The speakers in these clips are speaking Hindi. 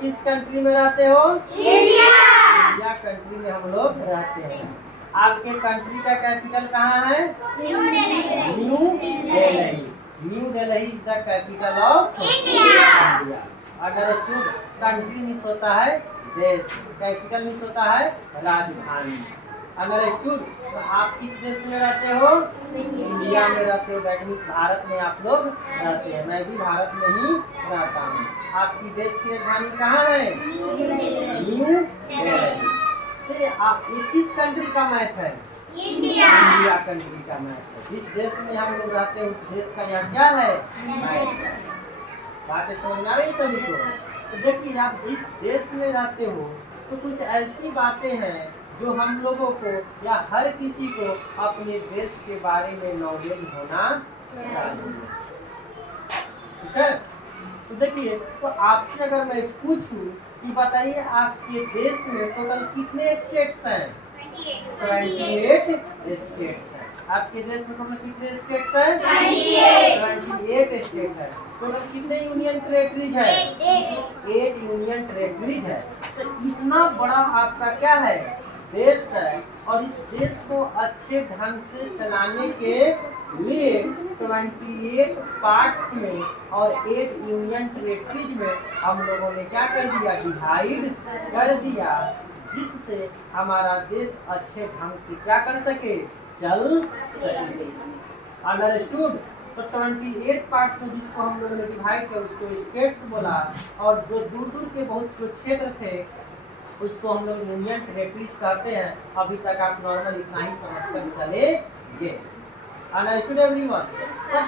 किस कंट्री में रहते हो? इंडिया कंट्री में हम लोग रहते हैं। आपके कंट्री का कैपिटल कहाँ है? New Delhi. New Delhi is the capital of India. अगर कंट्री मिस होता है देश, कैपिटल मिस होता है राजधानी। अगर तो आप किस देश में रहते हो? इंडिया में रहते हो। दैट मीन्स भारत में आप लोग रहते हैं। मैं भी भारत में ही रहता हूँ। आपकी देश की राजधानी कहाँ है? न्यू दिल्ली। तो ये किस कंट्री का मैप है? इंडिया कंट्री का मैप है। जिस देश में हम लोग रहते हैं उस देश का यहाँ क्या है? बातें समझ आ रही सभी को? तो देखिए, आप जिस देश में रहते हो तो कुछ ऐसी बातें हैं जो हम लोगों को या हर किसी को अपने देश के बारे में नॉलेज होना चाहिए। ठीक है? तो देखिए, तो आपसे अगर मैं पूछूं कि बताइए आपके देश में टोटल कितने स्टेट्स हैं? 28 स्टेट्स हैं। आपके देश में टोटल कितने स्टेट्स हैं? 28 स्टेट है। टोटल कितने यूनियन टेरेटरीज है? 8 यूनियन टेरेटरीज है। तो इतना बड़ा आपका क्या है? देश है। और इस देश को अच्छे ढंग से चलाने के लिए 28 पार्ट्स में और 8 यूनियन टेरेटरीज में हम लोगों ने क्या कर दिया? डिवाइड कर दिया, जिससे हमारा देश अच्छे ढंग से क्या कर सके? चल सके। अंडरस्टूड? तो 28 पार्ट्स में जिसको हम लोगों ने डिवाइड किया उसको स्टेट्स बोला, और जो दूर दूर के बहुत जो क्षेत्र थे उसको हम लोग यूनियन टेरेटरीज कहते हैं। अभी तक आप नॉर्मल इतना ही समझ कर चलेंगे। Understood everyone?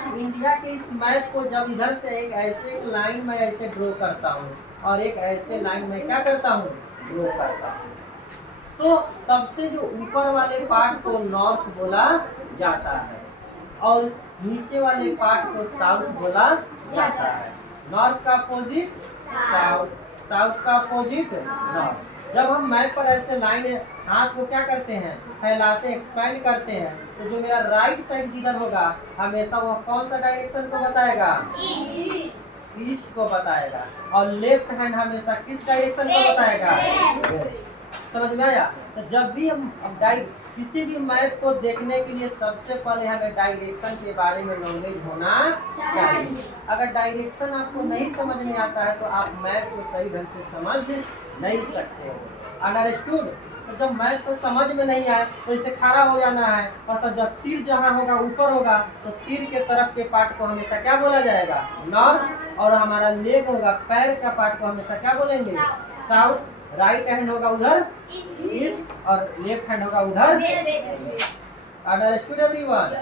तो इंडिया के इस मैप को जब इधर से एक ऐसे लाइन में ऐसे ड्रॉ करता हूँ और एक ऐसे लाइन में क्या करता हूँ? ड्रॉ करता हूँ। तो सबसे जो ऊपर वाले पार्ट को नॉर्थ बोला जाता है और नीचे वाले पार्ट को साउथ बोला जाता है। नॉर्थ का अपोजिट साउथ, साउथ का अपोजिट नॉर्थ। जब हम मैप पर ऐसे लाइन हाथ को क्या करते हैं? फैलाते, एक्सपेंड करते हैं, तो जो मेरा राइट साइड जिधर होगा हमेशा वो कौन सा डायरेक्शन को बताएगा? ईस्ट को बताएगा। और लेफ्ट हैंड हमेशा किस डायरेक्शन को बताएगा? समझ में आया? तो जब भी हम किसी भी मैप को देखने के लिए सबसे पहले हमें डायरेक्शन के बारे में नॉलेज होना चाहिए। अगर डायरेक्शन आपको नहीं समझ में आता है तो आप मैप को सही ढंग से समझ नहीं सकते हो। अंडरस्टूड? तो जब मैप को समझ में नहीं आए तो इसे खड़ा हो जाना है, और तो जब सिर जहाँ होगा ऊपर होगा तो सिर के तरफ के पार्ट को हमेशा क्या बोला जाएगा? नॉर्थ। और हमारा लेग होगा, पैर का पार्ट को हमेशा क्या बोलेंगे? साउथ। राइट हैंड होगा उधर ईस्ट और लेफ्ट हैंड होगा उधर वेस्ट। Understood everyone?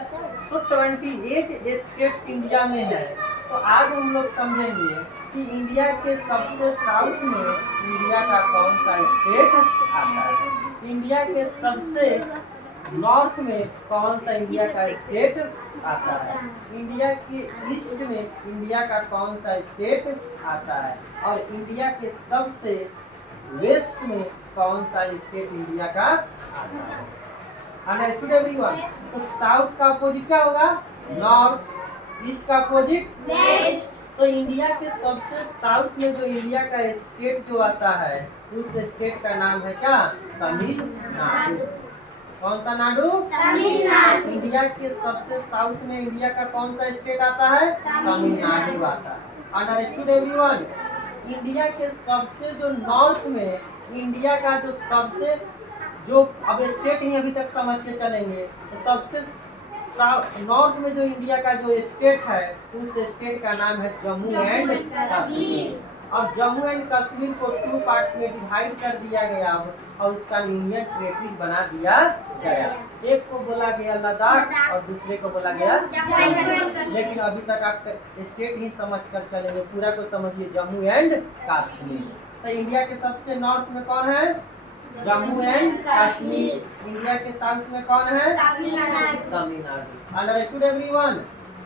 तो 28 स्टेट्स इंडिया में है। तो आज हम लोग समझेंगे कि इंडिया के सबसे साउथ में इंडिया का कौन सा स्टेट आता है, इंडिया के सबसे नॉर्थ में कौन सा इंडिया का स्टेट आता है, इंडिया के ईस्ट में इंडिया का कौन सा स्टेट आता है, और इंडिया के सबसे वेस्ट में कौन सा स्टेट इंडिया का आता है। Understood everyone? तो साउथ का अपोजिट क्या होगा? नॉर्थ। ईस्ट का अपोजिट वेस्ट। तो इंडिया के सबसे साउथ में जो इंडिया का स्टेट जो आता है उस स्टेट का नाम है क्या? तमिलनाडु। कौन सा नाडु? तमिलनाडु। इंडिया के सबसे साउथ में इंडिया का कौन सा स्टेट आता है? तमिलनाडु आता है। Understood everyone? इंडिया के सबसे जो नॉर्थ में इंडिया का जो सबसे जो अब स्टेट ही अभी तक समझ के चलेंगे, तो सबसे नॉर्थ में जो इंडिया का जो स्टेट है उस स्टेट का नाम है जम्मू एंड कश्मीर। और जम्मू एंड कश्मीर को 2 पार्ट्स में डिवाइड कर दिया गया और उसका यूनियन टेरेटरी बना दिया गया। एक को बोला गया लद्दाख और दूसरे को बोला गया जम्मू। लेकिन अभी तक आप स्टेट ही समझ कर चलेंगे, पूरा को समझिए जम्मू एंड कश्मीर। तो इंडिया के सबसे नॉर्थ में कौन है? जम्मू एंड कश्मीर। इंडिया के साउथ में कौन है? तमिलनाडु। Understood everyone?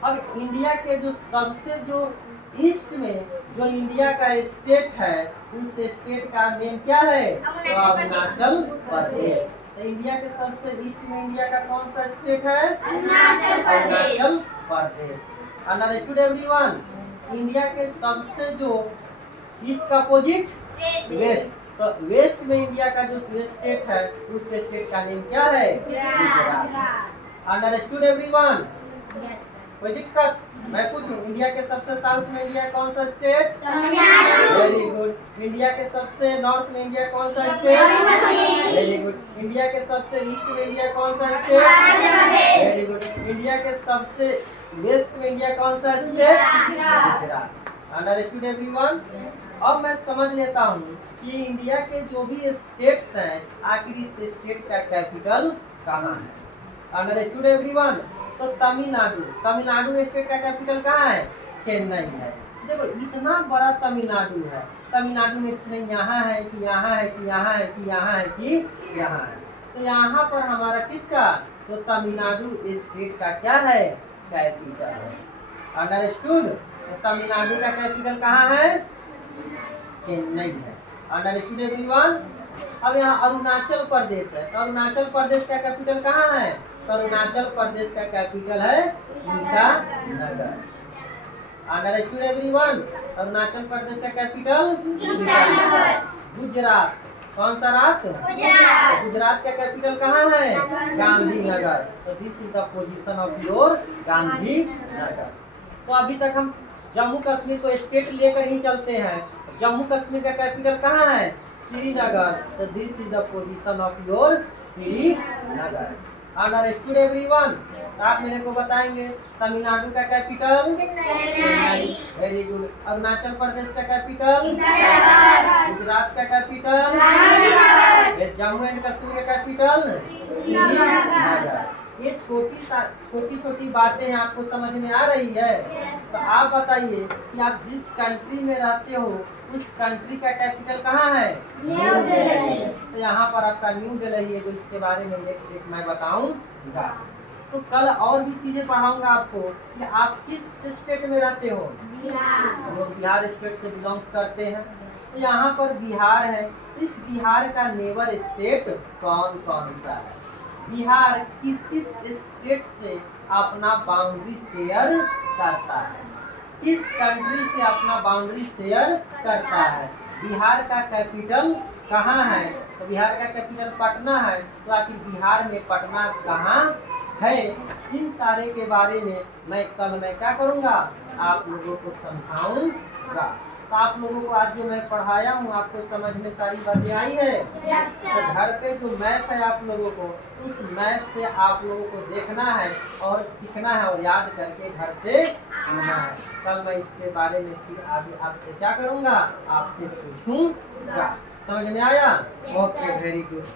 अब इंडिया के जो सबसे जो ईस्ट में जो इंडिया का स्टेट है उस स्टेट का नेम क्या है? अरुणाचल प्रदेश। तो इंडिया के सबसे ईस्ट में इंडिया का कौन सा स्टेट है? Arunachal Pradesh. Understood everyone? India के सबसे जो ईस्ट का अपोजिट वेस्ट। तो वेस्ट में इंडिया का जो स्टेट है उस स्टेट का नेम क्या है? गुजरात। Understood everyone? कोई दिक्कत? मैं पूछूं, इंडिया के सबसे साउथ में इंडिया कौन सा स्टेट? Very good. इंडिया के सबसे नॉर्थ में इंडिया कौन सा स्टेट? Very good. इंडिया के सबसे ईस्ट में इंडिया कौन सा स्टेट? Very good. इंडिया के सबसे वेस्ट में इंडिया कौन सा स्टेट? गुजरात। Understood everyone? अब मैं समझ लेता हूँ कि इंडिया के जो भी स्टेट्स हैं आखिर इस स्टेट का कैपिटल कहाँ है। Understood everyone? तो तमिलनाडु स्टेट का कैपिटल कहाँ है? चेन्नई है। देखो इतना बड़ा तमिलनाडु है, तमिलनाडु में यहाँ है कि यहाँ है कि यहाँ है कि यहाँ है कि यहाँ है, तो यहाँ पर हमारा किसका? तो तमिलनाडु स्टेट का क्या है? कैपिटल है। अंडरस्टूड? तो तमिलनाडु का कैपिटल कहाँ है? चेन्नई है। Understood everyone? अब यहाँ अरुणाचल प्रदेश है, तो अरुणाचल प्रदेश का कैपिटल कहाँ है? तो अरुणाचल प्रदेश का कैपिटल है ईटानगर। Understood everyone? अरुणाचल प्रदेश का कैपिटल ईटानगर। गुजरात, कौन सा रात? गुजरात का कैपिटल कहाँ है? गांधीनगर। तो this is the position of your Gandhinagar. तो अभी तक हम जम्मू कश्मीर को स्टेट लेकर ही चलते हैं। जम्मू कश्मीर का कैपिटल कहाँ है? श्रीनगर। तो this is the position of your Srinagar. Understood everyone? आप मेरे को बताएंगे तमिलनाडु का capital Chennai. Very good. Arunachal Pradesh का कैपिटल? गुजरात का कैपिटल? जम्मू एंड कश्मीर का कैपिटल? श्रीनगर। ये छोटी छोटी बातें आपको समझ में आ रही है? तो आप बताइए कि आप जिस कंट्री में रहते हो उस कंट्री का कैपिटल कहाँ है? न्यू दिल्ली। तो यहाँ पर आपका न्यू दिल्ली है, जो इसके बारे में एक मैं बताऊंगा। तो कल और भी चीजें पढ़ाऊंगा आपको कि आप किस स्टेट में रहते हो। हम लोग बिहार स्टेट से बिलोंग्स करते हैं। तो यहाँ पर बिहार है, इस बिहार का नेबर स्टेट कौन कौन सा है? बिहार किस किस स्टेट से अपना बाउंड्री शेयर करता है? किस कंट्री से अपना बाउंड्री शेयर करता है? बिहार का कैपिटल कहाँ है? तो बिहार का कैपिटल पटना है। तो आखिर बिहार में पटना कहाँ है? इन सारे के बारे में मैं कल क्या करूँगा? आप लोगों को समझाऊंगा। तो आप लोगों को आज जो मैं पढ़ाया हूँ आपको समझ में सारी बातें आई है? तो घर पे जो मैप है आप लोगों को, उस मैप से आप लोगों को देखना है और सीखना है और याद करके घर से आना है। कल मैं इसके बारे में फिर आगे आपसे क्या करूँगा? आपसे पूछूंगा। समझ में आया? Okay, very good.